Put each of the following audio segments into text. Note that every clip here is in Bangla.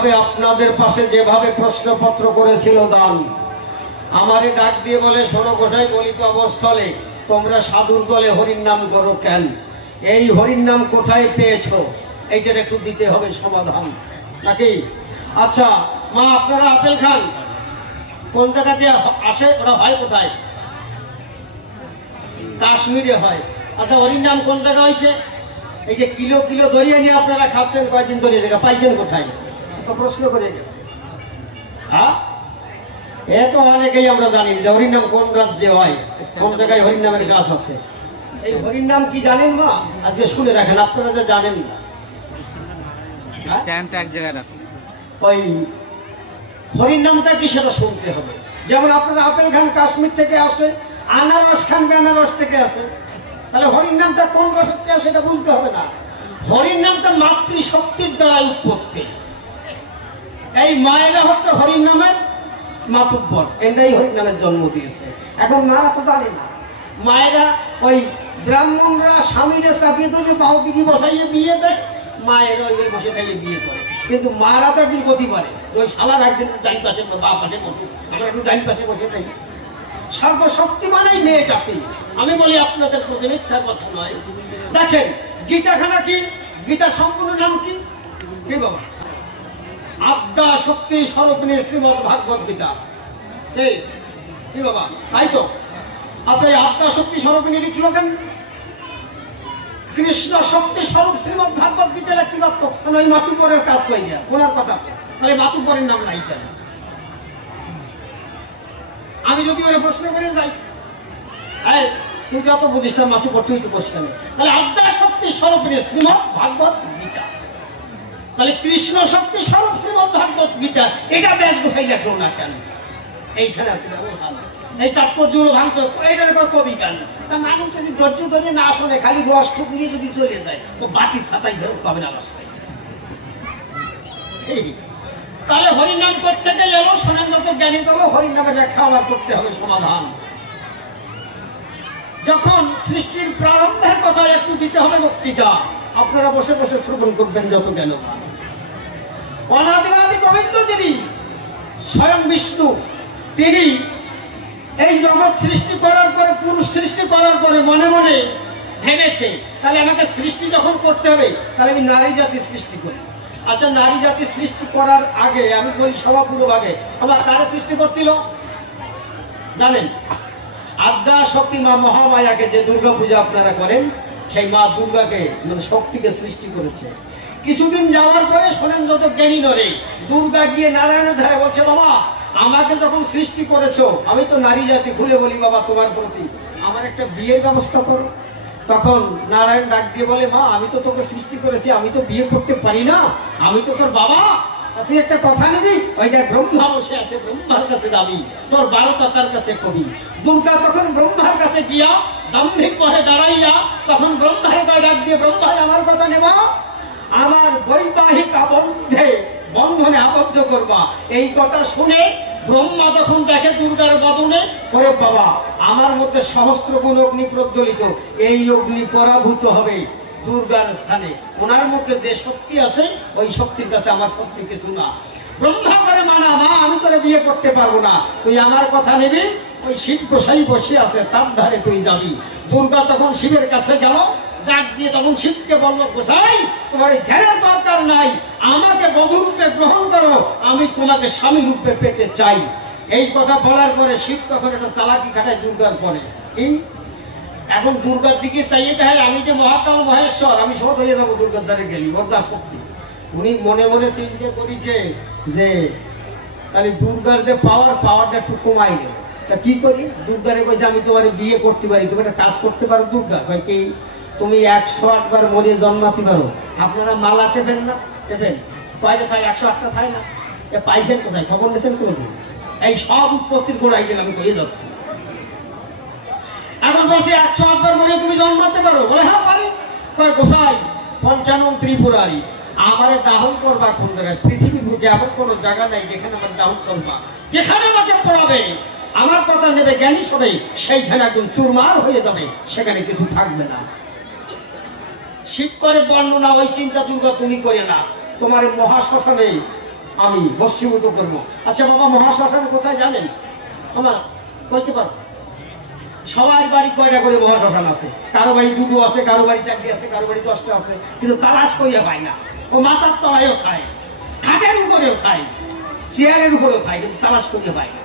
এইভাবে আপনাদের পাশে যেভাবে প্রশ্নপত্র করেছিল দান, আমারে ডাক দিয়ে বলে, শোনো গোসাই, বলিত অবস্থলে তোমরা সাধুর দলে হরির নাম করো কেন? এই হরির নাম কোথায় পেয়েছো? এইটার একটু দিতে হবে সমাধান, নাকি? আচ্ছা মা, আপনারা আপেল খান, কোন জায়গা দিয়ে আসে? ওরা হয় কোথায়? কাশ্মীরে হয়। আচ্ছা, হরির নাম কোন জায়গা হয়েছে? এই যে কিলো কিলো ধরিয়ে নিয়ে আপনারা খাচ্ছেন, কয়েকদিন ধরিয়ে জায়গা পাইছেন কোথায়? তো প্রশ্ন করে গেছে। হ্যাঁ, এ তো অনেকেই আমরা জানি যে হরির নাম কোন রাজ্যে হয়, কোন জায়গায় হরির নামের গাছ আছে। এই হরির নাম কি জানেন মা? আজকে শুনে রাখেন, আপনারা যে জানেন না। ওই হরির নামটা কি সেটা শুনতে হবে। যেমন আপনারা আপেল খান, কাশ্মীর থেকে আসে, আনারস খান, বেনারস থেকে আসে, তাহলে হরির নামটা কোন বছর থেকে আসে এটা বুঝতে হবে না। হরির নামটা মাতৃশক্তির দ্বারা উৎপত্তি। এই মায়েরা হচ্ছে হরির নামের মাতুব্বর, এটাই হরির নামের জন্ম দিয়েছে। এখন মারা তো জানে না। মায়েরা ওই ব্রাহ্মণরা স্বামীরা চাপিয়ে ধরে বাউ দিদি বসাইয়ে বিয়ে দেয়, মায়েরা ওই বসে থেকে বিয়ে করে। কিন্তু মারা তো একদিন গতি পারে, ওই শালার একদিন ডাইন পাশে বা পাশে বসে, আমরা একটু ডাইন পাশে বসে থাকি। সর্বশক্তিমানেই মেয়ে জাতি। আমি বলি আপনাদের প্রতি মিথ্যার কথা নয়। দেখেন গীতাখানা কি, গীতার সম্পূর্ণ নাম কি? কি বাবা? আদ্যা শক্তি স্বরূপিণী শ্রীমদ্ ভাগবত গীতা। কি বাবা? তাই তো। আচ্ছা, এই আদ্যা শক্তি স্বরূপিণী লিখল কেন? কৃষ্ণ শক্তি স্বরূপ শ্রীমদ্ ভাগবত গীতা লিখতে পারত, তাহলে ওই মাতুব্বরের কাজ হয়ে যায় ওনার কথা, তাহলে মাতুব্বরের নাম নাই কেন? আমি যদি ওরা প্রশ্ন করে যাই, হ্যাঁ তুই যত বুঝিস না মাতুব্বর, তুই তো বসে নেই, তাহলে আদ্যা শক্তি স্বরূপিণী শ্রীমদ্ ভাগবত গীতা, তাহলে কৃষ্ণ শক্তি স্বরূপ শ্রীমদ্ ভাগবত গীতা, এটা ব্যাস গোসাই লেখলো না কেন? এইখানে আসলে এই তাৎপর্যগুলো ভাঙতে, এটার কবি গান। তা মানুষ যদি ধৈর্য ধরে না শোনে, খালি রসটুক নিয়ে যদি চলে যায়, ও বাটির ছাতাই ধরে পাবে না অবস্থায়। তাহলে হরির নাম করতে গেলে শোনেন যত জ্ঞানী তবে হরির নামে ব্যাখ্যা আলাপ করতে হবে, সমাধান। যখন সৃষ্টির প্রারম্ভের কথা একটু দিতে হবে বক্তৃতা, আপনারা বসে বসে শ্রবণ করবেন যত জ্ঞান। অনাদি গোবিন্দ যিনি স্বয়ং বিষ্ণু, তিনি এই জগৎ সৃষ্টি করার পরে, পুরুষ সৃষ্টি করার পরে মনে মনে ভেবেছে, তাহলে আমাকে সৃষ্টি যখন করতে হবে, তাহলে আমি নারী জাতি সৃষ্টি করি। আচ্ছা, নারী জাতি সৃষ্টি করার আগে আমি বলি সভাপূর্বভাবে আমার কারে সৃষ্টি করছিল জানেন? আদ্যা শক্তি মা মহামায়াকে, যে দুর্গা পূজা আপনারা করেন, সেই মা দুর্গাকে, মানে শক্তিকে সৃষ্টি করেছে। কিছুদিন যাওয়ার পরে শোনেন যত জ্ঞানী নরে, দুর্গা গিয়ে নারায়ণের ধারে বলছে, বাবা আমাকে যখন সৃষ্টি করেছো, আমি তো নারী জাতি, খুলে বলি বাবা তোমার প্রতি আমার একটা বিয়ের ব্যবস্থা করো। তখন নারায়ণ ডাক দিয়ে বলে, মা আমি তো তোকে সৃষ্টি করেছি, আমি তো বিয়ে করতে পারি না, আমি তো তোর বাবা, তুই একটা কথা নিবি? ওই দেখ ব্রহ্মা বসে আছে, ব্রহ্মার কাছে যাবি, তোর বারোটা তার কাছে কবি। দুর্গা তখন ব্রহ্মার কাছে গিয়া দাম্ভিক পথে দাঁড়াইয়া তখন ব্রহ্মার ডাক দিয়ে, ব্রহ্মায় আমার কথা নেবা, আমার বৈবাহিক বন্ধনে আবদ্ধ করবা। এই কথা শুনে ব্রহ্মা তখন দেখে দুর্গার বদনে, ওরে বাবা আমার মধ্যে সহস্র গুণ অগ্নি প্রজ্বলিত, এই অগ্নি পরাভূত হবে দুর্গার স্থানে। ওনার মধ্যে যে শক্তি আছে, ওই শক্তির কাছে আমার শক্তি কিছু না। ব্রহ্মা করে মানা, মা আমি তোরে বিয়ে করতে পারবো না, তুই আমার কথা নিবি, ওই শিব গোসাই বসে আছে তার ধারে তুই যাবি। দুর্গা তখন শিবের কাছে গেল, ডাক দিয়ে তখন শিবকে বলল, গোসাই তোমার এই ধ্যানের দরকার নাই, আমাকে বধূ রূপে গ্রহণ করো, আমি তোমাকে স্বামী রূপে পেতে চাই। এই কথা বলার পরে শিব তখন একটা চালাকি খাটায় দুর্গার পরে। এখন দুর্গার দিকে চাইয়ে দেখে আমি যে মহাকাল মহেশ্বর, আমি সব হয়ে যাবো দুর্গার দ্বারে গেলি, ওর যা শক্তি। উনি মনে মনে চিন্তা করেছে যে তাহলে দুর্গার যে পাওয়ারটা একটু কমাই গেল, তা কি করি? দুর্গারে কইছে আমি তোমার বিয়ে করতে পারি, তুমি একটা কাজ করতে পারো। দুর্গা কয় কি? তুমি 108 বার মরে জন্মাতে পারো। আপনারা মালা টেপেন না? টেপেন কয়টা থাই? 108টা থাই না? পাইছেন কোথায়? খবর নিয়েছেন কোনোদিন? এই সব উৎপত্তির গোড়াই গেলে আমি কয়ে যাচ্ছি। এখন বলছি 108 বার মরে তুমি জন্মাতে পারো? বলে হ্যাঁ পারি। কয় গোসাই 55 ত্রিপুরারি, আমারে দাহন করবা কোন জায়গায়? পৃথিবী বুঝে এমন কোন জায়গা নাই যেখানে আমার দাহন করবা, যেখানে আমাকে পড়াবে, আমার কথা নেবে জ্ঞানী সবাই, সেইখানে একদম চুরমার হয়ে যাবে, সেখানে কিছু থাকবে না। শিব করে বর্ণনা, ওই চিন্তা দুর্গা তুমি করে না, তোমার মহাশ্মশানে আমি বশীভূত করবো। আচ্ছা বাবা, মহাশ্মশান কোথায় জানেন? আমার বলতে পারো? সবার বাড়ি কয়টা করে মহাশ্মশান আছে? কারো বাড়ি 2টো আছে, কারো বাড়ি 4টে আছে, কারো বাড়ি 10টা আছে, কিন্তু তালাশ করিয়া পায় না। ও মাথার তলায়ও খায়, খাটের উপরেও খায়, চেয়ারের উপরেও খায়, কিন্তু তালাশ করিয়া পায় না।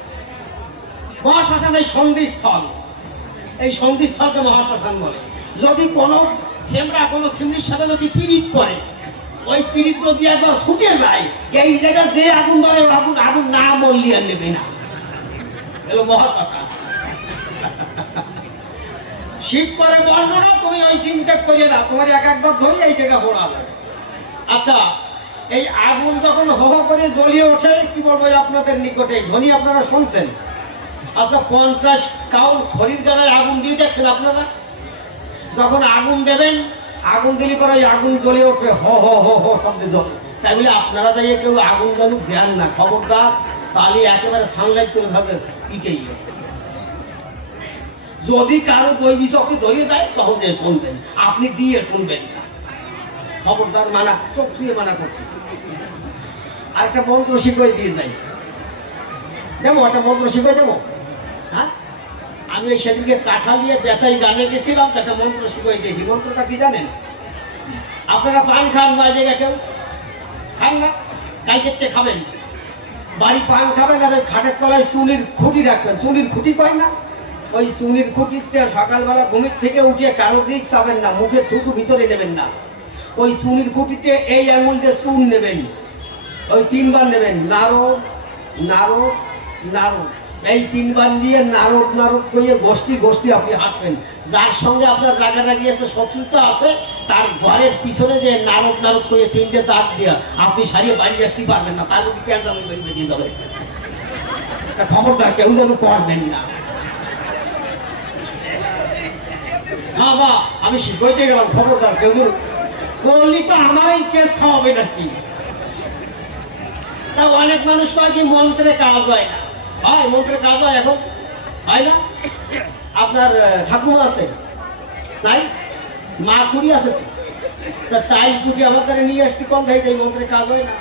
মহাশ্মশান এই সন্ধিস্থল, এই সন্ধিস্থলকে মহাশ্মশান বলে। যদি কোনো সেমরা কোনো সিমড়ির সাথে যদি পীড়িত করে, ওই পীড়িত যদি একবার ছুটে যায়, এই জায়গায় যে আগুন ধরে আগুন আগুন না মরলি আর নেবে না। এলো মহাশ্মশান। শীত করে বর্ণনা তুমি ওই চিন্তা করিয়ে না, তোমার একবার ধরে এই জায়গা পড়াবে। আচ্ছা, এই আগুন যখন হো হো করে জ্বলিয়ে ওঠে, কি বলবো আপনাদের নিকটে ধ্বনি আপনারা শুনছেন। আচ্ছা, 50 কাউন্ট খড়ির জ্বালায় আগুন দিয়ে দেখছেন আপনারা? যখন আগুন দেবেন, আগুন দিলে পরে আগুন জ্বলে ওঠে, হ হ হ হ শব্দে জ্বলে। তাই বলে আপনারা যাই কেউ আগুন জ্বালুক দেন না, খবরদার। তাহলে একেবারে সানলাইট করে ভাবে পিকেই। যদি কারো দৈবী শক্তি ধরিয়ে দেয়, তখন যে শুনবেন, আপনি দিয়ে শুনবেন না, খবরদার। মানা, চোখ দিয়ে মানা করছে। আরেকটা মন্ত্র শিখাই দিয়ে যাই, দেবো একটা মন্ত্র শিখাই দেবো। হ্যাঁ, আমি এই সেদিনকে কাঁঠাল দিয়ে বেতাই গানে গেছিলাম, একটা মন্ত্র শিখাই দিয়েছি। মন্ত্রটা কি জানেন? আপনারা পান খান বাজে কেউ খান না, কালকে খাবেন, বাড়ি পান খাবেন, আর ওই খাটের তলায় চুনির খুঁটি রাখবেন। চুনির খুঁটি পায় না, ওই চুনির খুঁটিতে সকালবেলা ঘুমের থেকে উঠে কারো দিক চাবেন না, মুখের ঠুকু ভিতরে নেবেন না। ওই চুনির খুঁটিতে এই আঙুল দিয়ে চুন নেবেন, ওই 3 বার নেবেন, নারদ নারদ নারদ। এই 3 বার নিয়ে নারদ নারদ করে গোষ্ঠী গোষ্ঠী আপনি হাঁটবেন। যার সঙ্গে আপনার রাগারাগি আছে, শত্রুতা আছে, তার ঘরের পিছনে যে নারদ নারদ করে 3টে দাগ দিয়া আপনি সারিয়ে বাড়ি আসতে পারবেন না, তার যদি কেন বেরিয়ে যাবে। খবরদার কেউ যেন করবেন না। বাবা, আমি শিখাইতে গেলাম, খবরদার কেউ করলি তো আমারই কেস খাওয়াবে নাকি। তা অনেক মানুষ কয় কি মন্ত্রে কাজ হয় না। হয়, মন্ত্রে কাজ হয়, এখন হয় না। আপনার ঠাকুমা আছে তাই, মা খুঁড়ি আছে, তা চাইল কুটি আমার কাছে নিয়ে আসতে কম থাকে, এই মন্ত্রে কাজ হয় না।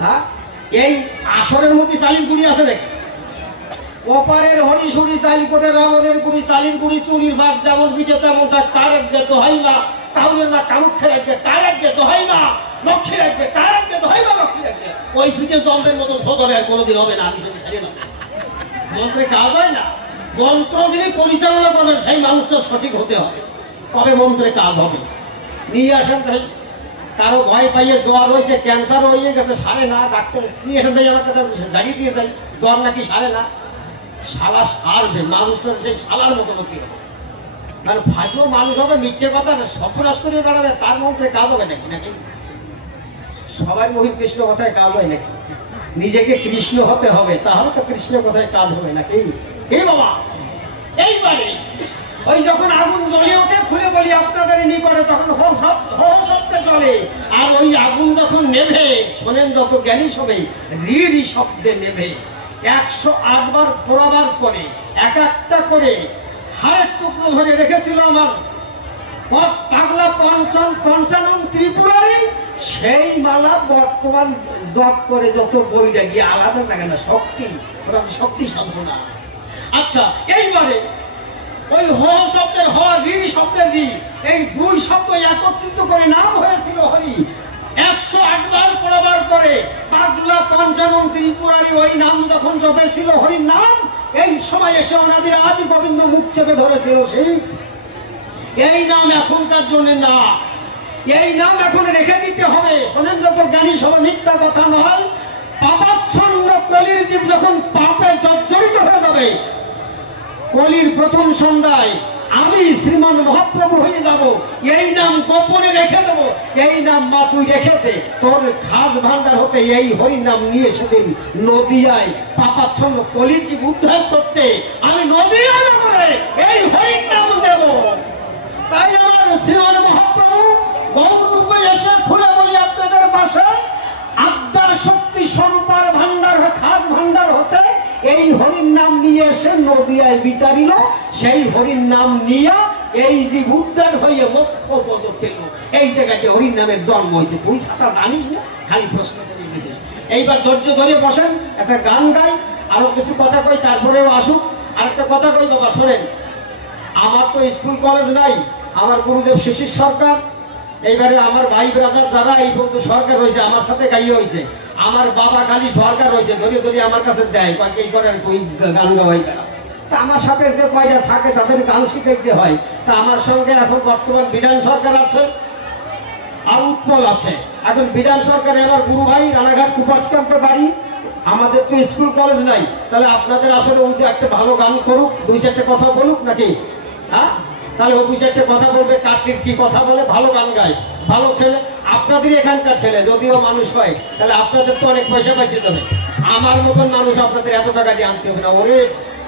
হ্যাঁ, এই আসরের মধ্যে চালির গুড়ি আছে নাকি? ওপারের হরি সুরি চালি কোটে রাবণের গুড়ি, চালির গুড়ি চুরির ভাগ যেমন বিজে তেমনটা, তার একগে তো হয় না, তাহলে না কামুখের একগে, তার একগে তো হয় না, লক্ষ্মীর একগে, তার একগে তো হয় না, লক্ষ্মীর একগে। ওই বিজে জন্মের মতন শোধনে আর কোনোদিন হবে না। আমি সেদিন সারিয়ে না, মন্ত্রে কাজ হয় না। মন্ত্র যিনি পরিচালনা করবেন সেই মানুষটা সঠিক হতে হবে, তবে মন্ত্রে কাজ হবে। নিয়ে আসেন, কারো ভয় পাইয়ে জ্বর হয়েছে, ক্যান্সার হয়ে গেছে, সারে না, ডাক্তার নিয়ে এসে দেয় আমার কাছে, দাঁড়িয়ে দিয়ে যায়, জ্বর নাকি সারে না। শালা সারবে, মানুষটা সেই শালার মতো লোকই হবে। মানে ভাগ্য মানুষ হবে, মিথ্যে কথা সর্বনাশ করে বেড়াবে, তার মন্ত্রে কাজ হবে নাকি? নাকি সবাই মহিম কৃষ্ণ কথায় কাজ হয় নাকি? নিজেকে কৃষ্ণ হতে হবে, তাহলে তো কৃষ্ণ কথায় কাজ হবে নাকি? হে বাবা, এইবারে ওই যখন আগুন জ্বলে ওঠে, খুলে বলি আপনাদের নিকটে, তখন হো শব্দে চলে। আর ওই আগুন যখন নেভে, শোনেন যত জ্ঞানী সবে, রি শব্দে নেভে 108 বার পোড়াবার পরে এক একটা করে হাড়ের টুকরো ধরে রেখেছিল আমার পাগলা পঞ্চানন ত্রিপুরারি। সেই মালা বর্তমান জপ করে যত বইটা গিয়ে আলাদা থাকে না, শক্তি, ওটা শক্তি সাধনা। আচ্ছা, এইবারে ওই হ শব্দের হ, রি শব্দের রি, এই 2 শব্দ একত্রিত করে নাম হয়েছিল হরি। 108 বার পড়াবার পরে পাগলা পঞ্চানন ত্রিপুরারি ওই নাম যখন জপেছিল হরির নাম, এই সময় এসে ওনাদের আদি গোবিন্দ মুখ চেপে ধরেছিল। সেই এই নাম এখনকার জন্য না, এই নাম এখন রেখে দিতে হবে। শোনেন যত জ্ঞানী সব, মিথ্যা কথা নয়। পাপাচ্ছন্ন কলির জীব যখন পাপে জর্জরিত হয়ে যাবে, কলির প্রথম সন্ধ্যায় আমি শ্রীমান মহাপ্রভু হয়ে যাব, এই নাম গোপনে রেখে দেব। এই নাম মা তুই রেখে দে, তোর খাস ভান্ডার হতে এই হরি নাম নিয়ে সেদিন নদিয়ায় পাপাচ্ছন্ন কলির জীব উদ্ধার করতে আমি নদিয়া নগরে এই হরি নাম দেব। তাই আমার শ্রীমান মহাপ্রভু গৌরূপে এসে খুলে বলি আপনাদের পাশে, আত্মার শক্তি স্বরূপার ভান্ডার, খাস ভান্ডার হতে এই হরির নাম নিয়ে এসে নদিয়ায় বিতাড়িল। সেই হরির নাম নিয়ে এই যে উদ্ধার হয়ে মোক্ষ পদ পেল, এই জায়গাতে হরির নামের জন্ম হয়েছে। তুই ছাতা জানিস না, খালি প্রশ্ন করে দিয়েছিস। এইবার ধৈর্য ধরে বসেন, একটা গান গাই, আরো কিছু কথা কই, তারপরেও আসুক। আর একটা কথা কই বাবা শোনেন, আমার তো স্কুল কলেজ নাই, আমার গুরুদেব শিশির সরকার। এইবারে আমার ভাই ব্রাদার যারা এই পর্যন্ত সরকার হয়েছে, আমার সাথে গাইয়ে হয়েছে। আমার বাবা খালি সরকার হয়েছে, ধরে ধরে আমার কাছে দেয়, কয়েক করেন তুই গান গাওয়াই বেড়া। তা আমার সাথে যে কয়টা থাকে তাদের গান শিখাইতে হয়। তা আমার সঙ্গে এখন বর্তমান বিধান সরকার আছে আর উৎপল আছে। এখন বিধান সরকারে আমার গুরু ভাই রানাঘাট কুপাস ক্যাম্পে বাড়ি। আমাদের তো স্কুল কলেজ নাই, তাহলে আপনাদের আসলে ওই একটা ভালো গান করুক, দুই চারটে কথা বলুক নাকি? হ্যাঁ, তাহলে ওই দুই চারটে কথা বলবে, কার্তিক কি কথা বলে, ভালো গান গায়, ভালো ছেলে। আপনাদের এখানকার ছেলে যদিও মানুষ হয়, তাহলে আপনাদের তো অনেক পয়সা পাইছে দেবে। আমার মতন মানুষ আপনাদের এত টাকা দিয়ে আনতে হবে না। ওরে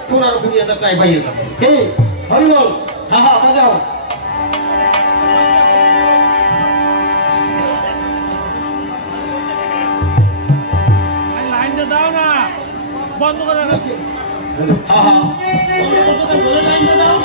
15-20,000 টাকা পাইয়ে যাবে। হে হরিবল, হ্যাঁ হ্যাঁ বাজাও। লাইনটা দাও না, বন্ধ করে রাখো। হ্যাঁ হ্যাঁ বলে লাইনটা দাও।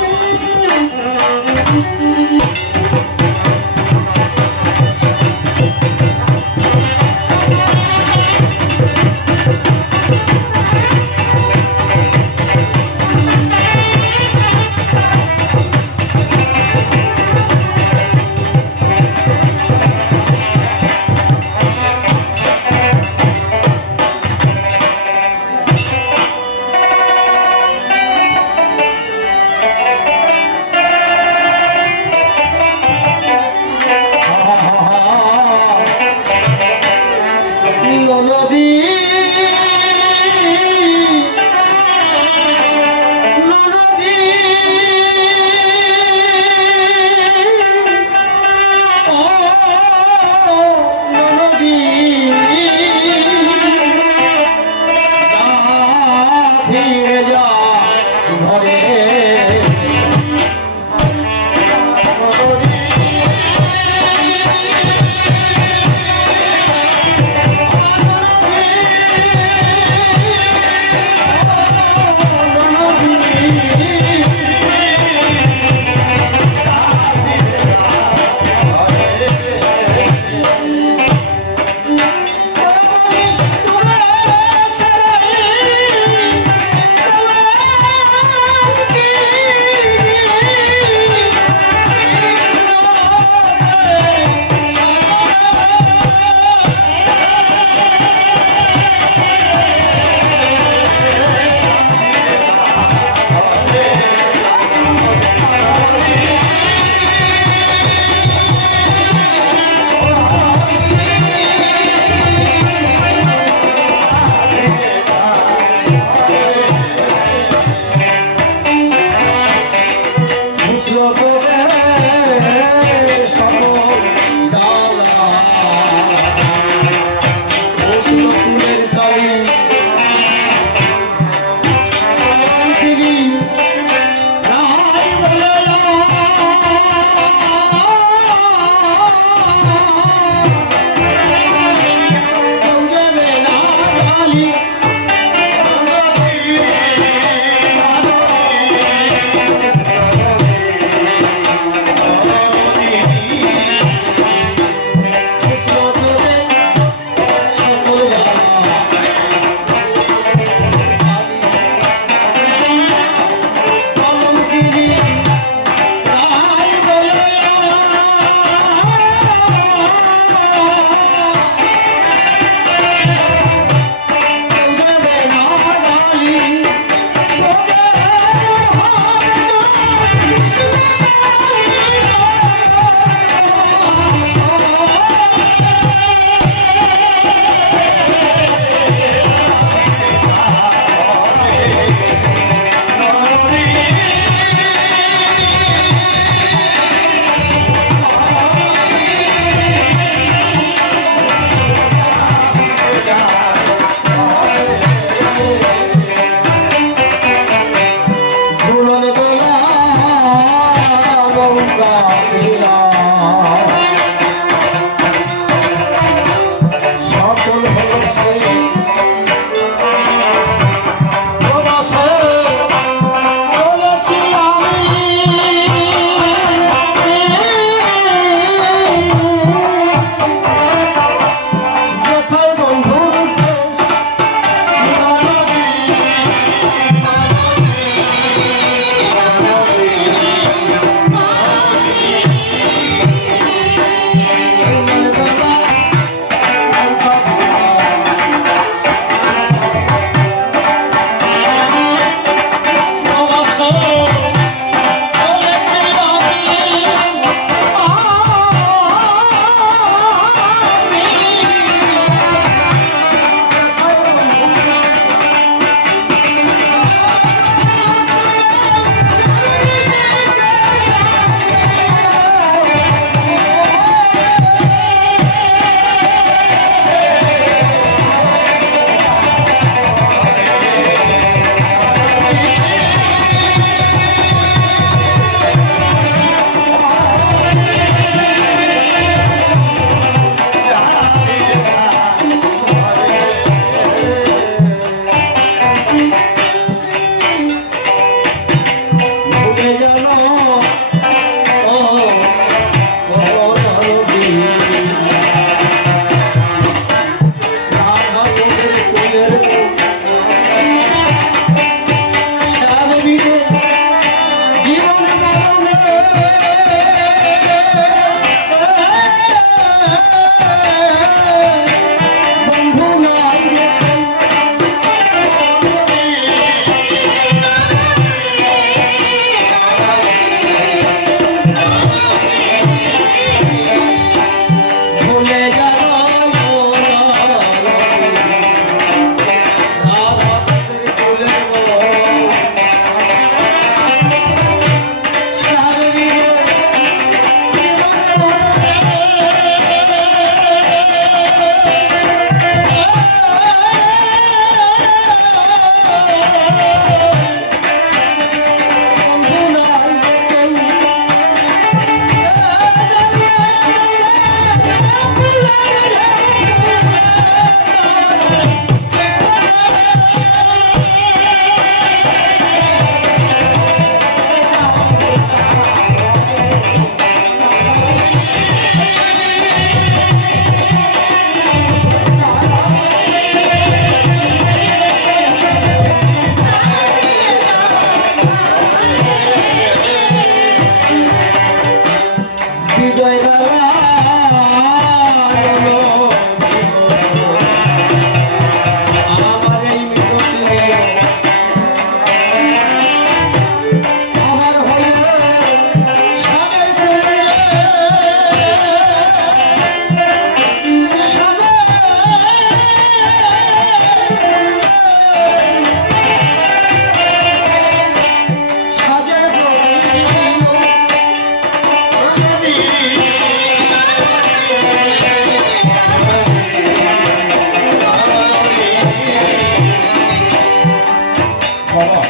বাবা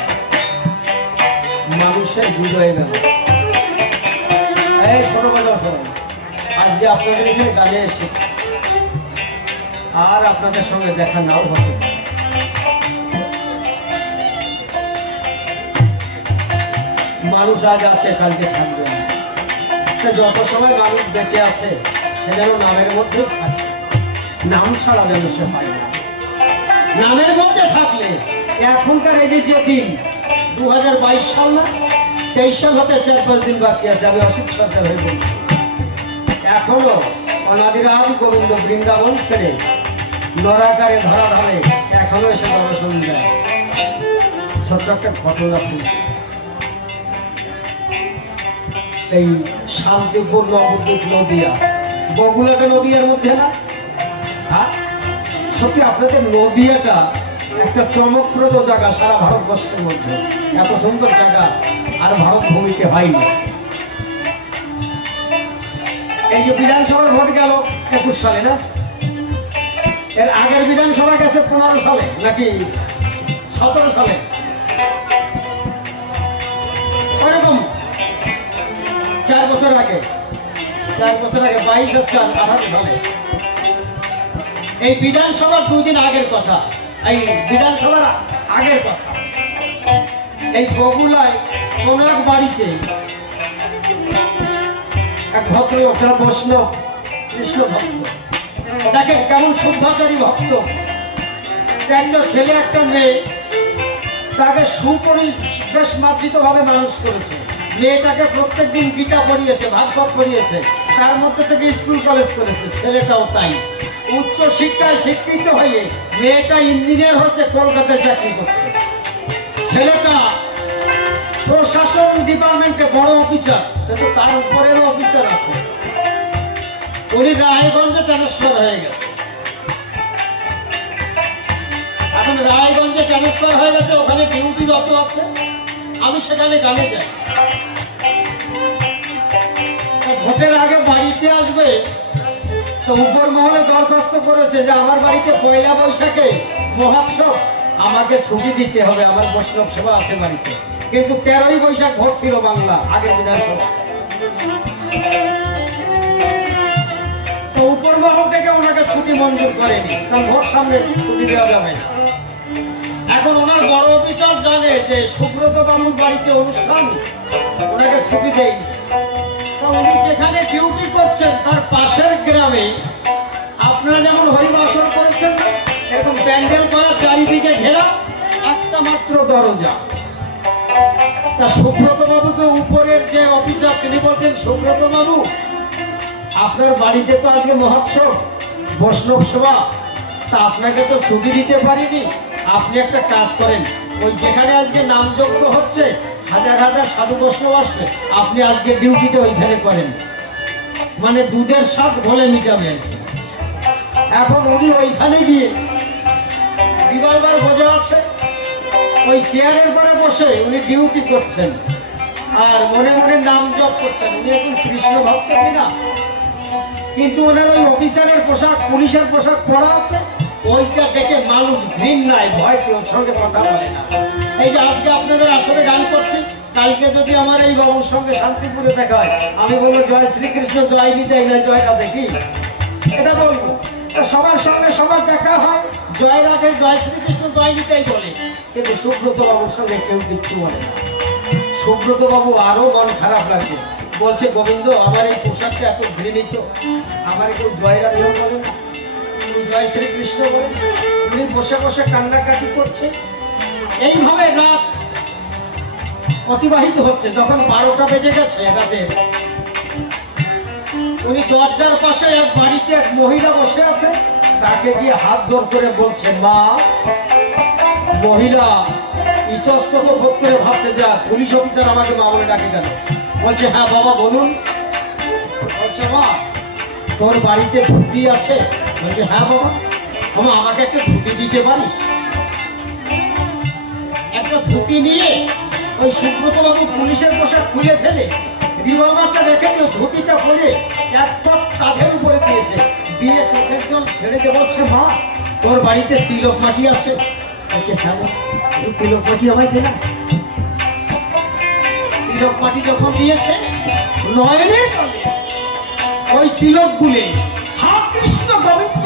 মানুষের হৃদয়ে গেল। এই ছোট বাজাও শোনো, আজকে আপনাদের এখানে গানে এসেছি, আর আপনাদের সঙ্গে দেখা নাও হতে পারে। মানুষ আজ আছে, কালকে থাকবে না। যত সময় মানুষ বেঁচে আছে সে যেন নামের মধ্যে থাকে, নাম ছাড়া যেন সে পায় না। নামের মধ্যে থাকলে এখনকার এই যে দিন 2022 সাল না, 23 সাল হতে 4-5 দিন বাকি আছে। আমি অসিত সরকার হয়ে বলছি, এখনো অনাদিরাদি গোবিন্দ বৃন্দাবন ছেড়ে নরাকারে ধরা ধরে এখনো এসে দর্শন দেয়। ছোট্ট একটা ঘটনা শুনছি, এই শান্তিপুর নবদ্বীপ নদিয়া, বগুলাটা নদিয়ার মধ্যে না? হ্যাঁ, সত্যি আপনাদের নদিয়াটা একটা চমকপ্রদ জায়গা সারা ভারতবর্ষের মধ্যে। এত সুন্দর জায়গা আর ভারত ভূমিতে হয়নি। এই যে বিধানসভার ভোট গেল 21 সালে না, এর আগের বিধানসভা গেছে 15 সালে নাকি 17 সালে, ওরকম 4 বছর আগে 22 আর 4 18 সালে। এই বিধানসভার 2 দিন আগের কথা, এই বিধানসভার আগের কথা, এই বগুলায় কোন এক বাড়িতে এক ভদ্রলোক, বৈষ্ণব কৃষ্ণ ভক্ত, তাকে কেমন শুদ্ধাচারী ভক্ত, একটা ছেলে একটা মেয়ে, তাকে সুপরিবেশ মার্জিত ভাবে মানুষ করেছে। মেয়েটাকে প্রত্যেকদিন গীতা পড়িয়েছে, ভাগবত পড়িয়েছে, তার মধ্যে থেকে স্কুল কলেজ করেছে। ছেলেটাও তাই, উচ্চ শিক্ষায় শিক্ষিত হয়ে মেয়েটা ইঞ্জিনিয়ার হচ্ছে, কলকাতায় চাকরি করছে। ছেলেটা প্রশাসন ডিপার্টমেন্টে বড় অফিসার, কিন্তু তার উপরেরও অফিসার আছে। উনি রায়গঞ্জে ট্রান্সফার হয়ে গেছে। এখন রায়গঞ্জে ট্রান্সফার হয়ে গেছে, ওখানে ডিউটিরত আছে। আমি সেখানে গানে যাই। ভোটের আগে বাড়িতে আসবে, তো উপর মহলে দরখাস্ত করেছে যে আমার বাড়িতে 1 বৈশাখে মহোৎসব, আমাকে ছুটি দিতে হবে, আমার বৈষ্ণব সেবা আছে বাড়িতে। কিন্তু 13ই বৈশাখ ভোট ছিল বাংলা, আগের বিধানসভা। তো উপর মহল থেকে ওনাকে ছুটি মঞ্জুর করেনি, কারণ ভোট সামনে ছুটি দেওয়া যাবে না। এখন ওনার বড় অফিসার জানে যে সুব্রত বাবুর বাড়িতে অনুষ্ঠান, ওনাকে ছুটি দেয়নি। তো উনি যেখানে ডিউটি করছেন তার পাশের গ্রামে আপনারা যেমন হরিবাসর করেছেন, এরকম প্যান্ডেল করা, চারিদিকে ঘেরা, একটা মাত্র দরজা। তা সুব্রত বাবুকে উপরের যে অফিসার, তিনি বলছেন, সুব্রত বাবু আপনার বাড়িতে তো আজকে মহোৎসব, বৈষ্ণব সেবা, তা আপনাকে তো ছুটি দিতে পারিনি। আপনি একটা কাজ করেন, ওই যেখানে আজকে নামযজ্ঞ হচ্ছে, হাজার হাজার সাধু বৈষ্ণব আসছে, আপনি আজকে ডিউটিতে ওইখানে করেন, মানে দুধের স্বাদ ভোলে মিটাবেন। এখন উনি ওইখানে গিয়ে রিভলভার বোঝা আছে, ওই চেয়ারের পরে বসে উনি ডিউটি করছেন আর মনে মনে নাম জপ করছেন। উনি এখন কৃষ্ণ ভক্ত কিনা, কিন্তু ওনার ওই অফিসারের পোশাক, পুলিশের পোশাক পরা আছে, ওইটা দেখে মানুষ ঘৃণায় ভয় কেউ সঙ্গে কথা বলে না। এই যে আজকে আপনাদের আসলে গান করছি, কালকে যদি আমার এই বাবুর সঙ্গে শান্তিপুরে দেখা হয়, আমি বলবো জয় শ্রীকৃষ্ণ, জয় নিতাই নয়, জয়টা দেখি, এটা বলবো। সবার সঙ্গে সবার দেখা হয়, জয় রাধে, জয় শ্রীকৃষ্ণ, জয় নিতাই বলে, কিন্তু সুব্রত বাবুর সঙ্গে কেউ কিচ্ছু বলে না। সুব্রত বাবু আরো মন খারাপ লাগছে, বলছে গোবিন্দ আমার এই পোশাকটা এত ঘৃণিত, আমার কেউ জয় রাধে বলে না, জয় শ্রীকৃষ্ণ বলে। উনি বসে বসে কান্নাকাটি করছে। এইভাবে রাত অতিবাহিত হচ্ছে। যখন 12টা বেজে গেছে রাতের, উনি দরজার পাশে এক বাড়িতে এক মহিলা বসে আছে, তাকে গিয়ে হাত জোর করে বলছে, মা। মহিলা ইতস্তত বোধ করে ভাবছে, যা পুলিশ অফিসার আমাকে মা বলে ডাকে কেন? বলছে, হ্যাঁ বাবা বলুন। বলছে, মা তোর বাড়িতে ধুতি আছে? বলছে, হ্যাঁ বাবা। আমাকে একটা ধুতি দিতে পারিস? একটা ধুতি নিয়ে ওই সুব্রত বাবু পুলিশের পোশাক খুলে ফেলে রিভলভারটা রেখে দিয়ে ধুতিটা পরে এক পট কাঁধের উপরে দিয়েছে, দিয়ে চোখের জল ছেড়ে দিয়ে বলছে, মা তোর বাড়িতে তিলক মাটি আছে? বলছে হ্যাঁ তিলক মাটি আমায় দে না। তিলক মাটি যখন দিয়েছে নয়নে ওই তিলক গুলে হা কৃষ্ণ গোবিন্দ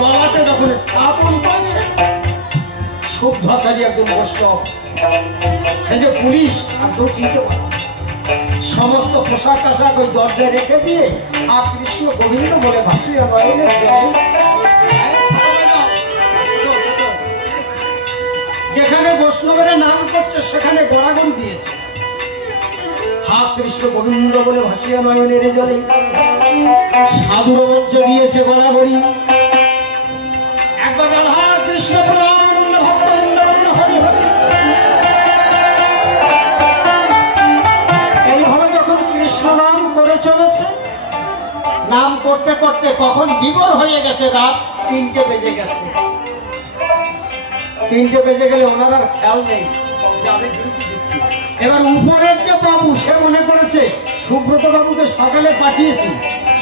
গলাতে যখন স্থাপন করেছে, শুদ্ধাচারী একজন বৈষ্ণব, সে যে পুলিশ আর কেউ চিনতে পারছে, সমস্ত পোশাক আশাক ওই দরজায় রেখে দিয়ে আর কৃষ্ণ গোবিন্দ বলে ভাসিয়ে নয়নের যেখানে বৈষ্ণবের নাম করছে সেখানে গড়াগড়ি দিয়েছে, হা কৃষ্ণ গোবিন্দ বলে ভাসিয়া নয়নের জলে সাধুর মঞ্চ দিয়েছে গড়াগড়ি। একবার হা কৃষ্ণ এইভাবে যখন কৃষ্ণ নাম করে চলেছে, নাম করতে করতে কখন বিভোর হয়ে গেছে, রাত 3টে বেজে গেছে। 3টে বেজে গেলে ওনার আর খেয়াল নেই যে আমি ডিউটি দিচ্ছি। এবার উপরের যে বাবু সে মনে করেছে সুব্রত বাবুকে সকালে পাঠিয়েছি,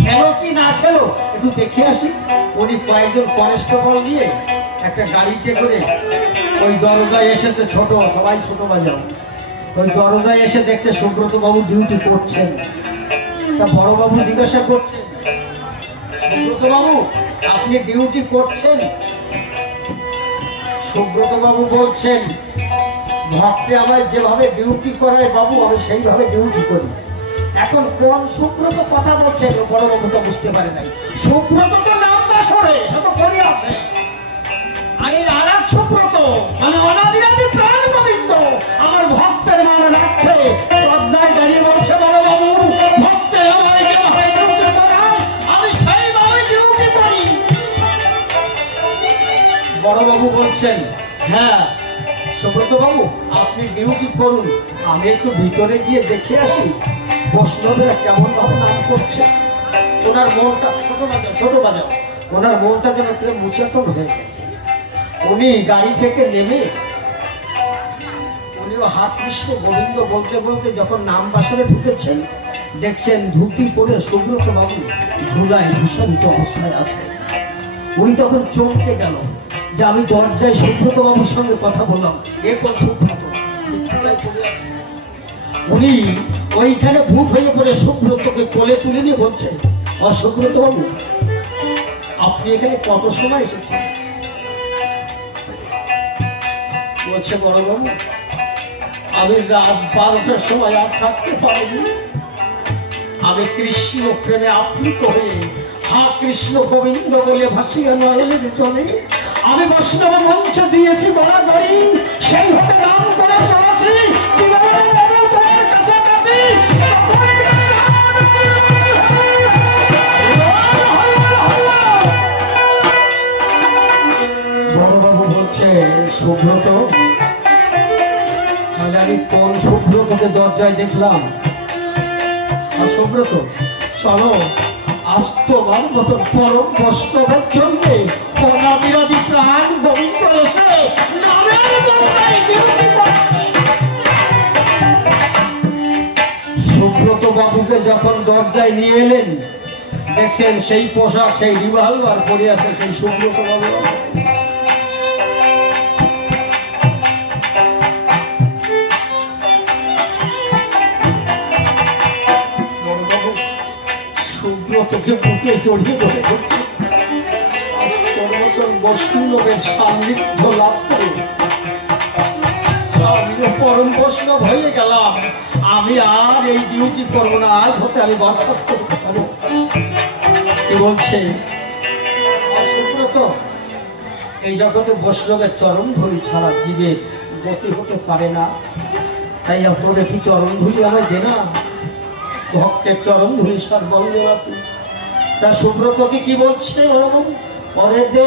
খেলো কি না খেলো একটু দেখে আসি। উনি কয়েকজন কনস্টেবল নিয়ে একটা গাড়িতে করে ওই দরজায় এসেছে, ছোট সবাই ছোট বাজাও, ওই দরজায় এসে দেখছে সুব্রত বাবু ডিউটি করছেন। তা বড় বাবু জিজ্ঞাসা করছেন, সুব্রত বাবু আপনি ডিউটি করছেন? সুব্রত বাবু বলছেন, ভক্তে আমায় যেভাবে ডিউটি করায় বাবু আমি সেইভাবে ডিউটি করি। এখন কোন সুব্রত কথা বলছেন বড় বাবু তো বুঝতে পারে নাই। সুব্রত তো নাম বাসরে সে তো করে আছে, আরে আর এক সুব্রত মানে অনাদিরাদি প্রাণ গোবিন্দ আমার ভক্তের মান রাখতে লজ্জায় দাঁড়িয়ে বলছে, বড় বাবু ভক্তে আমায় যেভাবে ডিউটি করায় আমি সেইভাবে ডিউটি করি। বড় বাবু বলছেন, হ্যাঁ সুব্রত বাবু আপনি ডিউটি করুন, আমি একটু ভিতরে গিয়ে দেখে আসি বৈষ্ণবেরা কেমন ভাবে নাম করছে। ওনার মনটা ছোট বাজাও ওনার মনটা যেন মুচাটন হয়ে গেছে। উনি গাড়ি থেকে নেমে উনিও হা কৃষ্ণ গোবিন্দ বলতে বলতে যখন নাম বাসরে ঢুকেছেন, দেখছেন ধুতি পরে সুব্রত বাবু ধুলায় ভূষণিত অবস্থায় আছে। উনি তখন চমকে গেল যে আমি দরজায় সুব্রত বাবুর সঙ্গে কথা বললাম, এ কোন সুব্রত? উনি ওইখানে ভূত হয়ে পড়ে সুব্রতকে কোলে তুলে নিয়ে বলছেন, সুব্রত বাবু আপনি এখানে কত সময় এসেছেন? বলছে, বড় বাবু আমি রাত 12টার সময় আর থাকতে পারিনি। আমি কৃষ্ণ প্রেমে আপ্লুত হয়ে হা কৃষ্ণ গোবিন্দ বলে ভাসিয়া নয়নের জলে আমি বৈষ্ণব মঞ্চ দিয়েছি গড়াগড়ি, সেই ভাবে নাম করে চলেছি। বড়বাবু বলছে, সুব্রত তাহলে আমি কোন সুব্রতকে দরজায় দেখলাম? আর সুব্রত চলো আজ তোমার মতন পরম বৈষ্ণবের জন্য অনাদিরাদি প্রাণ গোবিন্দ এসে নামের দরজায় ডিউটি করছে। সুব্রত বাবুকে যখন দরজায় নিয়ে এলেন, দেখছেন সেই পোশাক সেই রিভলভার পরে আছে সেই সুব্রত বাবু। সুব্রতকে বুকে জড়িয়ে ধরে বৈষ্ণবের সান্নিধ্য লাভ করে আমিও পরম বৈষ্ণব হয়ে গেলাম। আমি আর এই ডিউটি করবো না, আজ হতে আমি বরখাস্ত করতে পারবো। কি বলছে সুব্রত, এই জগতে বৈষ্ণবের চরণ ধরি ছাড়া জীবের গতি হতে পারে না, তাই আপনার একটি চরণ ধুলি আমায় দে না, ভক্তের চরণ ধুলি সর্বঙ্গ। তা সুব্রতকে কি বলছে, পরে দে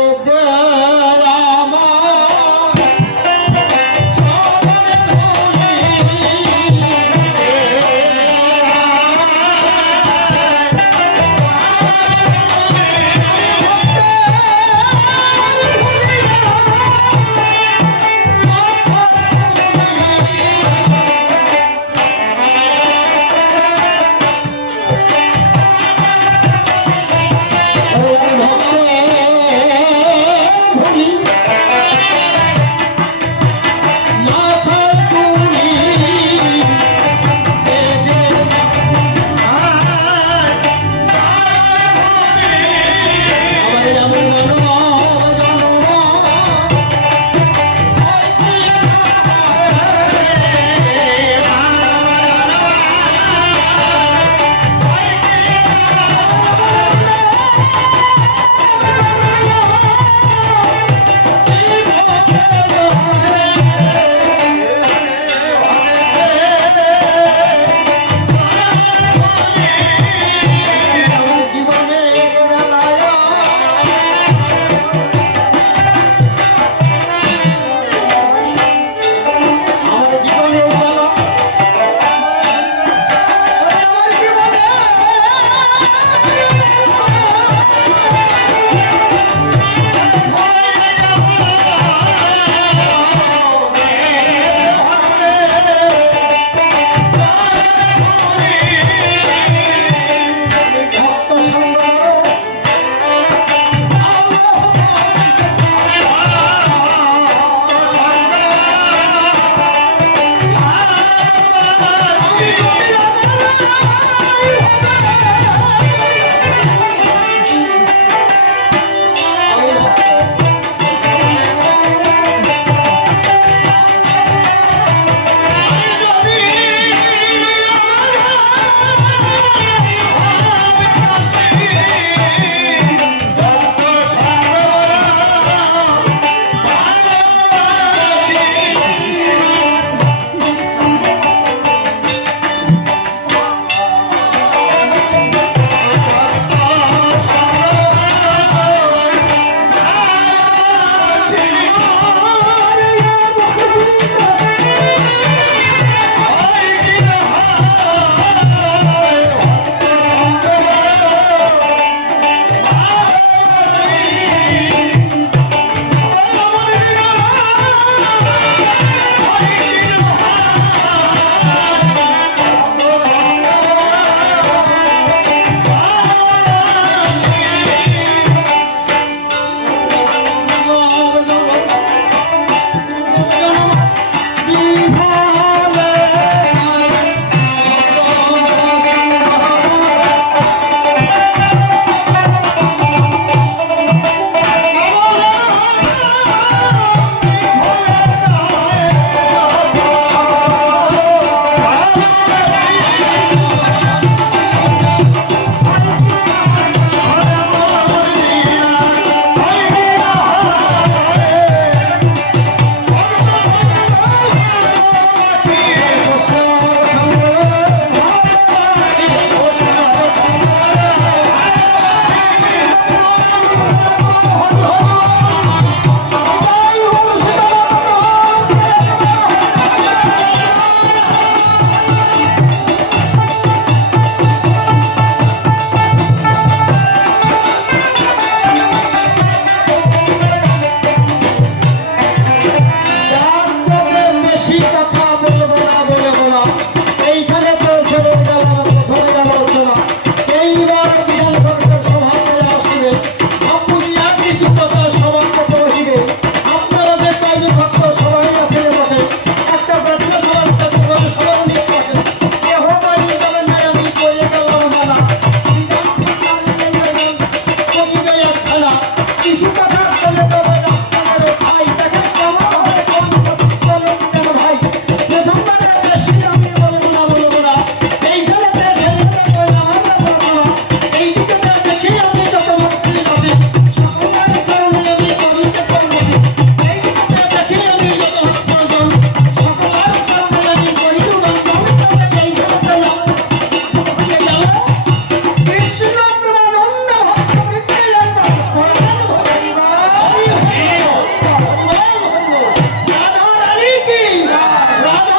রাধা